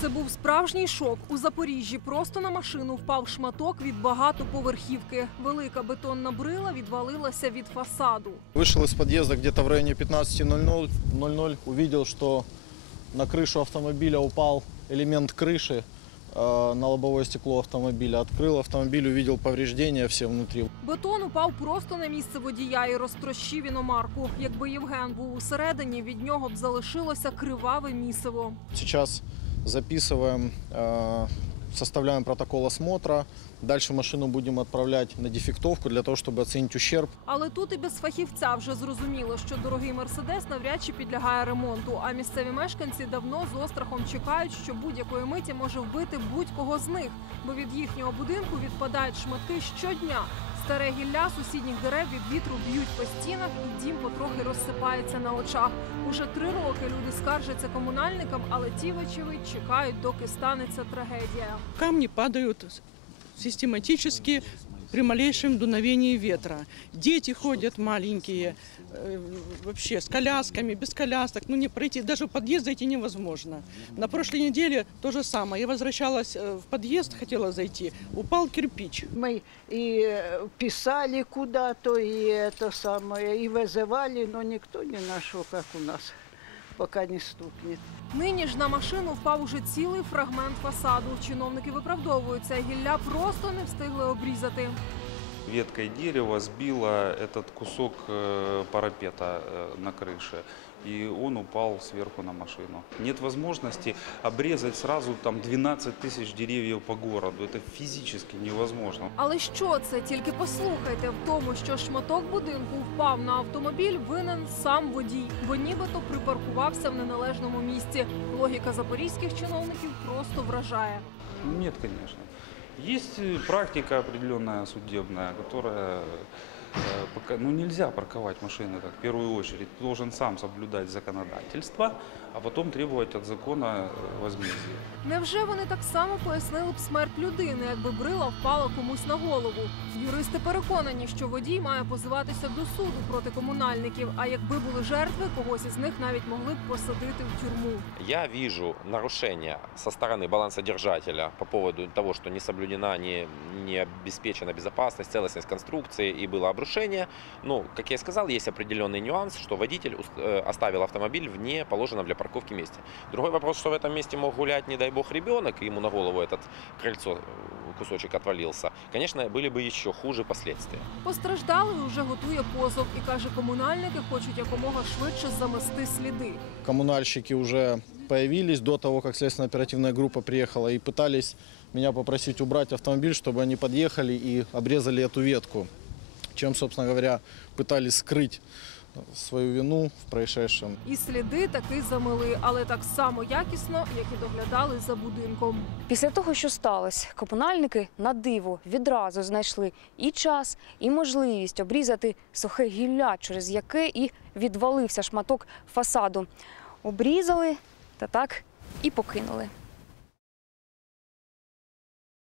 Це був справжній шок. У Запоріжжі просто на машину впав шматок від багатоповерхівки. Велика бетонна брила відвалилася від фасаду. Вышел из подъезда где-то в районе 15.00, 00, увидел, что на крышу автомобиля упал элемент крыши э, на лобовое стекло автомобиля. Открыл автомобиль, увидел повреждения все внутри. Бетон упав просто на місце водія і розтрощив іномарку. Якби Євген був усередині, від нього б залишилося криваве місиво. Сейчас записываем, э, составляем протокол осмотра. Дальше машину будем отправлять на дефектовку для того, чтобы оценить ущерб. Але тут і без фахівця вже зрозуміло, що дорогий мерседес навряд чи підлягає ремонту. А місцеві мешканці давно з острахом чекають, що будь-якої миті може вбити будь-кого з них, бо від їхнього будинку відпадають шматки щодня. Старе гілля сусідніх дерев від вітру б'ють по стінах, і дім потрохи розсипається на очах. Уже три роки люди скаржаться комунальникам, але ті, вочевидь, чекають, доки станеться трагедія. Камні падають систематически при малейшем дуновении ветра. Дети ходят маленькие, э, вообще с колясками, без колясок. Ну, не пройти, даже в подъезд зайти невозможно. На прошлой неделе то же самое. Я возвращалась э, в подъезд, хотела зайти, упал кирпич. Мы и э, писали куда-то, и это самое, и вызывали, но никто не нашел, как у нас, пока не стукнет. Нині ж на машину впав уже цілий фрагмент фасаду. Чиновники виправдовуються. Гілля просто не встигли обрізати Веткой дерева сбила этот кусок э, парапета э, на крыше, и он упал сверху на машину. Нет возможности обрезать сразу там 12 тысяч деревьев по городу. Это физически невозможно. Але що це? Тільки послухайте в тому, що шматок будинку впав на автомобіль, винен сам водій, бо нібито припаркувався в неналежному місці. Логіка запорізьких чиновників просто вражає. Нет, конечно. Есть э, практика определенная судебная, которая ну, нельзя парковать машины так, в первую очередь. Ты должен сам соблюдать законодательство, а потом требовать от закона э, возмездия. Невже вони так само пояснили б смерть людини, якби брила впала комусь на голову? Юристи переконані, що водій має позиватися до суду проти комунальників. А якби були жертви, когось із них навіть могли б посадити в тюрму. Я вижу нарушение со стороны балансодержателя по поводу того, что не соблюдена, не, не обеспечена безопасность, целостность конструкции и было обрушение. Ну, как я и сказал, есть определенный нюанс, что водитель ус- э, оставил автомобиль вне положенном для парковки месте. Другой вопрос, что в этом месте мог гулять, не дай бог, ребенок, и ему на голову этот крыльцо э, кусочек отвалился. Конечно, были бы еще хуже последствия. Постраждалий уже готує позов і каже, комунальники хочуть якомога швидше замести сліди. Коммунальщики уже появились до того, как следственно-оперативная группа приехала и пытались меня попросить убрать автомобиль, чтобы они подъехали и обрезали эту ветку. Чем, собственно говоря, пытались скрыть свою вину в происшедшем. І сліди таки замили, але так само якісно, як і доглядали за будинком. Після того, що сталося, комунальники на диво відразу знайшли і час, і можливість обрізати сухе гілля, через яке і відвалився шматок фасаду. Обрізали та так і покинули.